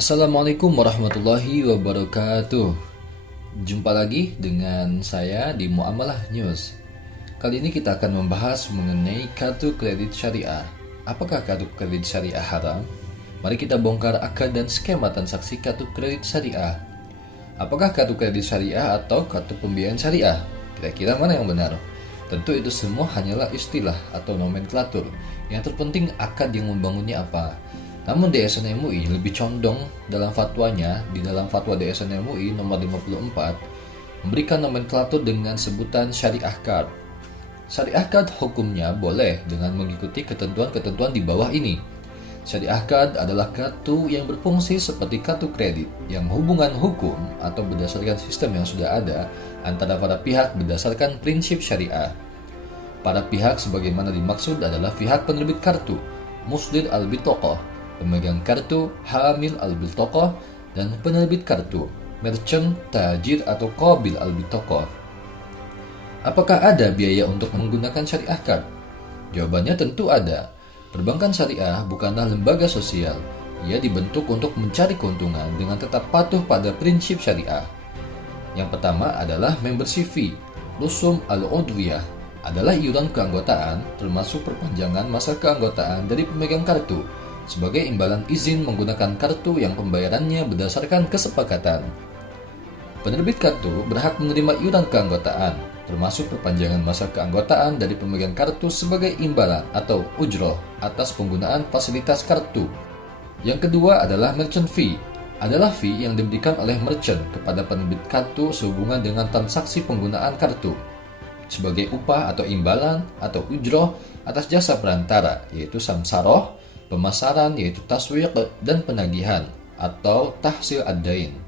Assalamualaikum warahmatullahi wabarakatuh. Jumpa lagi dengan saya di Muamalah News. Kali ini kita akan membahas mengenai kartu kredit syariah. Apakah kartu kredit syariah haram? Mari kita bongkar akad dan skema transaksi kartu kredit syariah. Apakah kartu kredit syariah atau kartu pembiayaan syariah? Kira-kira mana yang benar? Tentu itu semua hanyalah istilah atau nomenklatur. Yang terpenting akad yang membangunnya apa. Namun DSN MUI lebih condong dalam fatwanya, di dalam fatwa DSN MUI nomor 54, memberikan nomenklatur dengan sebutan syariah card. Syariah card hukumnya boleh dengan mengikuti ketentuan-ketentuan di bawah ini. Syariah card adalah kartu yang berfungsi seperti kartu kredit yang hubungan hukum atau berdasarkan sistem yang sudah ada antara para pihak berdasarkan prinsip syariah. Para pihak sebagaimana dimaksud adalah pihak penerbit kartu, musdir al-bitoqoh, pemegang kartu, hamil al-bitoqoh, dan penerbit kartu, merchant, tajir, atau qabil al-bitoqoh. Apakah ada biaya untuk menggunakan syariah card? Jawabannya tentu ada. Perbankan syariah bukanlah lembaga sosial. Ia dibentuk untuk mencari keuntungan dengan tetap patuh pada prinsip syariah. Yang pertama adalah membership fee. Rusum al-udwiyah adalah iuran keanggotaan termasuk perpanjangan masa keanggotaan dari pemegang kartu sebagai imbalan izin menggunakan kartu yang pembayarannya berdasarkan kesepakatan. Penerbit kartu berhak menerima iuran keanggotaan termasuk perpanjangan masa keanggotaan dari pemegang kartu sebagai imbalan atau ujroh atas penggunaan fasilitas kartu. Yang kedua adalah merchant fee. Adalah fee yang diberikan oleh merchant kepada penerbit kartu sehubungan dengan transaksi penggunaan kartu sebagai upah atau imbalan atau ujroh atas jasa perantara, yaitu samsaroh, pemasaran yaitu taswiq, dan penagihan atau tahsil ad-dain.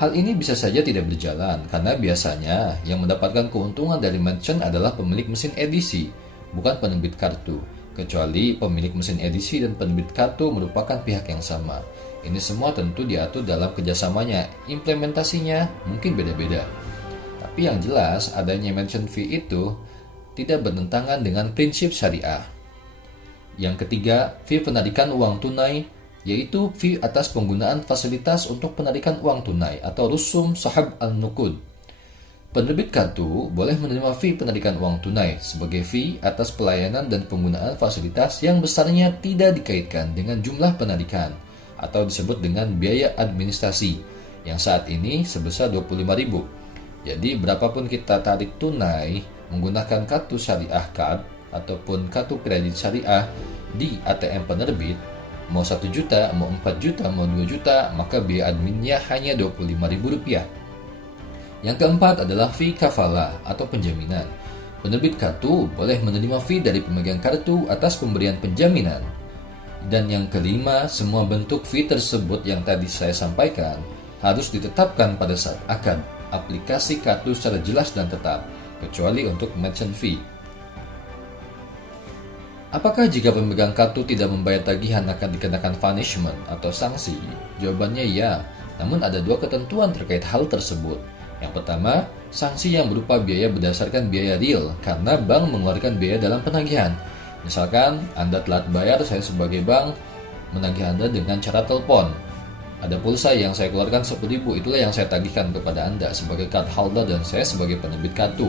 Hal ini bisa saja tidak berjalan karena biasanya yang mendapatkan keuntungan dari merchant adalah pemilik mesin edisi, bukan penerbit kartu, kecuali pemilik mesin edisi dan penerbit kartu merupakan pihak yang sama. Ini semua tentu diatur dalam kerjasamanya, implementasinya mungkin beda-beda. Tapi yang jelas adanya merchant fee itu tidak bertentangan dengan prinsip syariah. Yang ketiga, fee penarikan uang tunai, yaitu fee atas penggunaan fasilitas untuk penarikan uang tunai atau rusum sahab al-nukud. Penerbit kartu boleh menerima fee penarikan uang tunai sebagai fee atas pelayanan dan penggunaan fasilitas yang besarnya tidak dikaitkan dengan jumlah penarikan atau disebut dengan biaya administrasi yang saat ini sebesar 25.000. Jadi berapapun kita tarik tunai menggunakan kartu syariah card ataupun kartu kredit syariah di ATM penerbit, mau 1 juta, mau 4 juta, mau 2 juta, maka biaya adminnya hanya Rp25.000. Yang keempat adalah fee kafalah atau penjaminan. Penerbit kartu boleh menerima fee dari pemegang kartu atas pemberian penjaminan. Dan yang kelima, semua bentuk fee tersebut yang tadi saya sampaikan harus ditetapkan pada saat akad aplikasi kartu secara jelas dan tetap, kecuali untuk merchant fee. Apakah jika pemegang kartu tidak membayar tagihan akan dikenakan punishment atau sanksi? Jawabannya ya, namun ada 2 ketentuan terkait hal tersebut. Yang pertama, sanksi yang berupa biaya berdasarkan biaya real karena bank mengeluarkan biaya dalam penagihan. Misalkan Anda telat bayar, saya sebagai bank menagih Anda dengan cara telepon. Ada pulsa yang saya keluarkan 10.000, itulah yang saya tagihkan kepada Anda sebagai card holder dan saya sebagai penerbit kartu.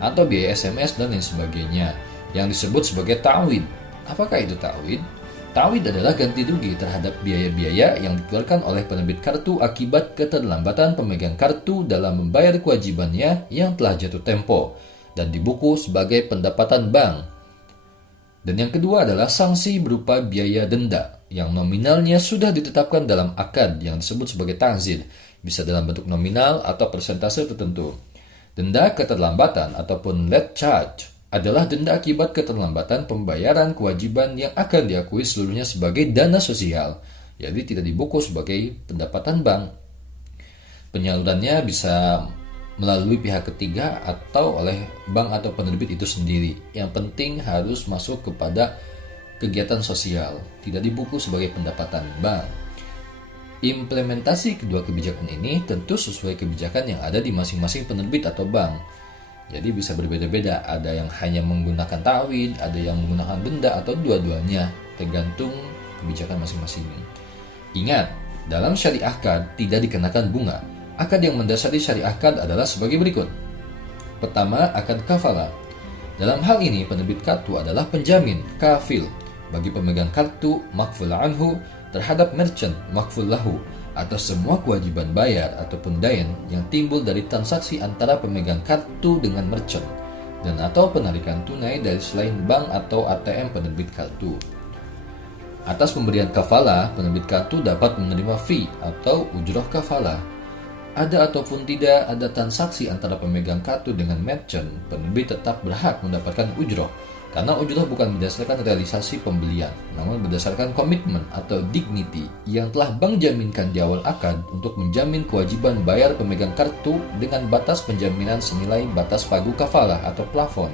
Atau biaya SMS dan lain sebagainya, yang disebut sebagai ta'wid. Apakah itu ta'wid? Ta'wid adalah ganti rugi terhadap biaya-biaya yang dikeluarkan oleh penerbit kartu akibat keterlambatan pemegang kartu dalam membayar kewajibannya yang telah jatuh tempo dan dibuku sebagai pendapatan bank. Dan yang kedua adalah sanksi berupa biaya denda yang nominalnya sudah ditetapkan dalam akad yang disebut sebagai ta'zir, bisa dalam bentuk nominal atau persentase tertentu. Denda keterlambatan ataupun late charge adalah denda akibat keterlambatan pembayaran kewajiban yang akan diakui seluruhnya sebagai dana sosial, jadi tidak dibuku sebagai pendapatan bank. Penyalurannya bisa melalui pihak ketiga atau oleh bank atau penerbit itu sendiri. Yang penting harus masuk kepada kegiatan sosial, tidak dibuku sebagai pendapatan bank. Implementasi kedua kebijakan ini tentu sesuai kebijakan yang ada di masing-masing penerbit atau bank. Jadi bisa berbeda-beda, ada yang hanya menggunakan ta'wid, ada yang menggunakan denda atau dua-duanya, tergantung kebijakan masing-masing. Ingat, dalam syariah akad tidak dikenakan bunga. Akad yang mendasari syariah akad adalah sebagai berikut. Pertama, akad kafalah. Dalam hal ini penerbit kartu adalah penjamin, kafil, bagi pemegang kartu makful anhu terhadap merchant makful lahu atas semua kewajiban bayar ataupun dain yang timbul dari transaksi antara pemegang kartu dengan merchant dan atau penarikan tunai dari selain bank atau ATM penerbit kartu. Atas pemberian kafalah, penerbit kartu dapat menerima fee atau ujroh kafalah. Ada ataupun tidak ada transaksi antara pemegang kartu dengan merchant, penerbit tetap berhak mendapatkan ujroh. Karena ujroh bukan berdasarkan realisasi pembelian, namun berdasarkan komitmen atau dignity yang telah bank jaminkan di awal akad untuk menjamin kewajiban bayar pemegang kartu dengan batas penjaminan senilai batas pagu kafalah atau plafon.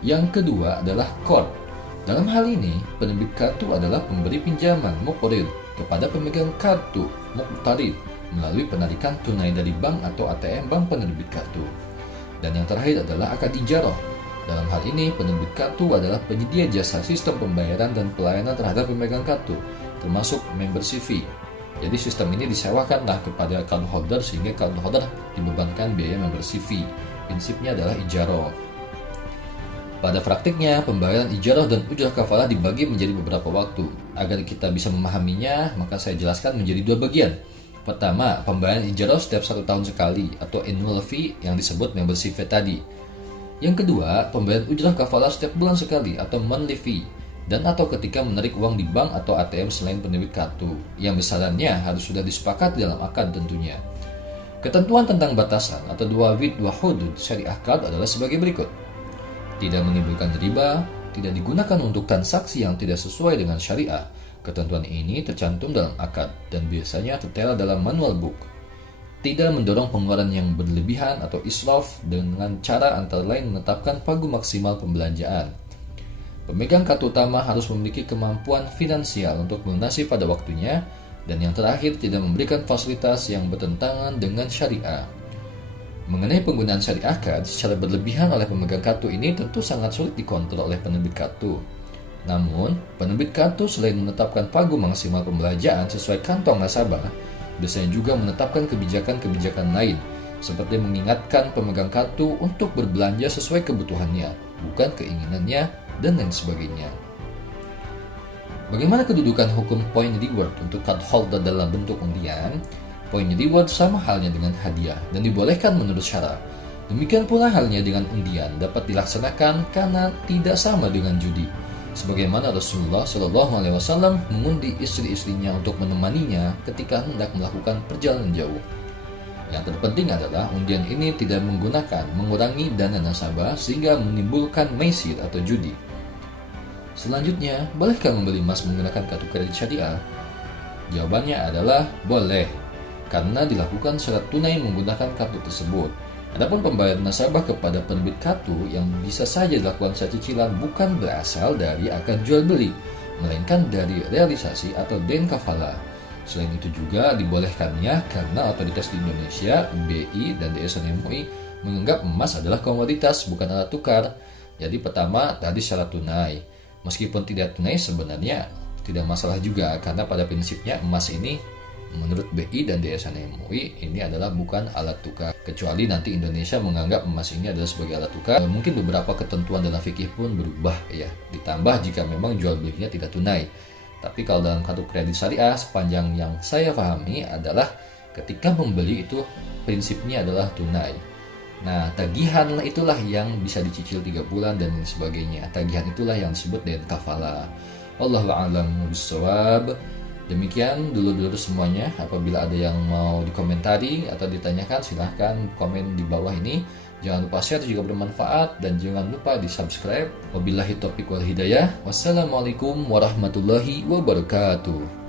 Yang kedua adalah qard. Dalam hal ini, penerbit kartu adalah pemberi pinjaman muqrid kepada pemegang kartu muqtarid melalui penarikan tunai dari bank atau ATM bank penerbit kartu. Dan yang terakhir adalah akad ijarah. Dalam hal ini, penerbit kartu adalah penyedia jasa sistem pembayaran dan pelayanan terhadap pemegang kartu, termasuk membership fee. Jadi sistem ini disewakanlah kepada cardholder sehingga cardholder dibebankan biaya membership fee. Prinsipnya adalah ijarah. Pada praktiknya, pembayaran ijarah dan ujrah kafalah dibagi menjadi beberapa waktu. Agar kita bisa memahaminya, maka saya jelaskan menjadi dua bagian. Pertama, pembayaran ijarah setiap 1 tahun sekali atau annual fee yang disebut membership fee tadi. Yang kedua, pembayaran ujrah kafalah setiap bulan sekali atau monthly fee dan atau ketika menarik uang di bank atau ATM selain penerbit kartu yang besarannya harus sudah disepakati dalam akad tentunya. Ketentuan tentang batasan atau duawid dua hudud syariah akad adalah sebagai berikut. Tidak menimbulkan riba, tidak digunakan untuk transaksi yang tidak sesuai dengan syariah. Ketentuan ini tercantum dalam akad dan biasanya tertera dalam manual book. Tidak mendorong pengeluaran yang berlebihan atau israf dengan cara antara lain menetapkan pagu maksimal pembelanjaan. Pemegang kartu utama harus memiliki kemampuan finansial untuk melunasi pada waktunya, dan yang terakhir tidak memberikan fasilitas yang bertentangan dengan syariah. Mengenai penggunaan syariah akad secara berlebihan oleh pemegang kartu ini tentu sangat sulit dikontrol oleh penerbit kartu. Namun, penerbit kartu selain menetapkan pagu maksimal pembelanjaan sesuai kantong nasabah, biasanya juga menetapkan kebijakan-kebijakan lain, seperti mengingatkan pemegang kartu untuk berbelanja sesuai kebutuhannya, bukan keinginannya, dan lain sebagainya. Bagaimana kedudukan hukum point reward untuk cardholder dalam bentuk undian? Point reward sama halnya dengan hadiah dan dibolehkan menurut syara. Demikian pula halnya dengan undian dapat dilaksanakan karena tidak sama dengan judi. Sebagaimana Rasulullah SAW mengundi istri-istrinya untuk menemaninya ketika hendak melakukan perjalanan jauh. Yang terpenting adalah undian ini tidak mengurangi dana nasabah sehingga menimbulkan maisir atau judi. Selanjutnya, bolehkah membeli emas menggunakan kartu kredit syariah? Jawabannya adalah boleh, karena dilakukan secara tunai menggunakan kartu tersebut. Adapun pembayaran nasabah kepada penerbit kartu yang bisa saja dilakukan secara cicilan bukan berasal dari akad jual beli, melainkan dari realisasi atau den kafalah. Selain itu juga dibolehkannya karena otoritas di Indonesia, BI dan DSN MUI menganggap emas adalah komoditas bukan alat tukar. Jadi pertama tadi secara tunai. Meskipun tidak tunai sebenarnya tidak masalah juga karena pada prinsipnya emas ini menurut BI dan DSN MUI ini adalah bukan alat tukar, kecuali nanti Indonesia menganggap emas ini adalah sebagai alat tukar. Mungkin beberapa ketentuan dalam fikih pun berubah ya, ditambah jika memang jual belinya tidak tunai. Tapi kalau dalam kartu kredit syariah sepanjang yang saya pahami adalah ketika membeli itu prinsipnya adalah tunai. Nah, tagihan itulah yang bisa dicicil 3 bulan dan lain sebagainya. Tagihan itulah yang disebut dengan kafalah. Wallahu a'lam bishawab. Demikian dulu semuanya. Apabila ada yang mau dikomentari atau ditanyakan, silahkan komen di bawah ini. Jangan lupa share jika bermanfaat dan jangan lupa di subscribe. Wabillahi taufiq wal hidayah. Wassalamualaikum warahmatullahi wabarakatuh.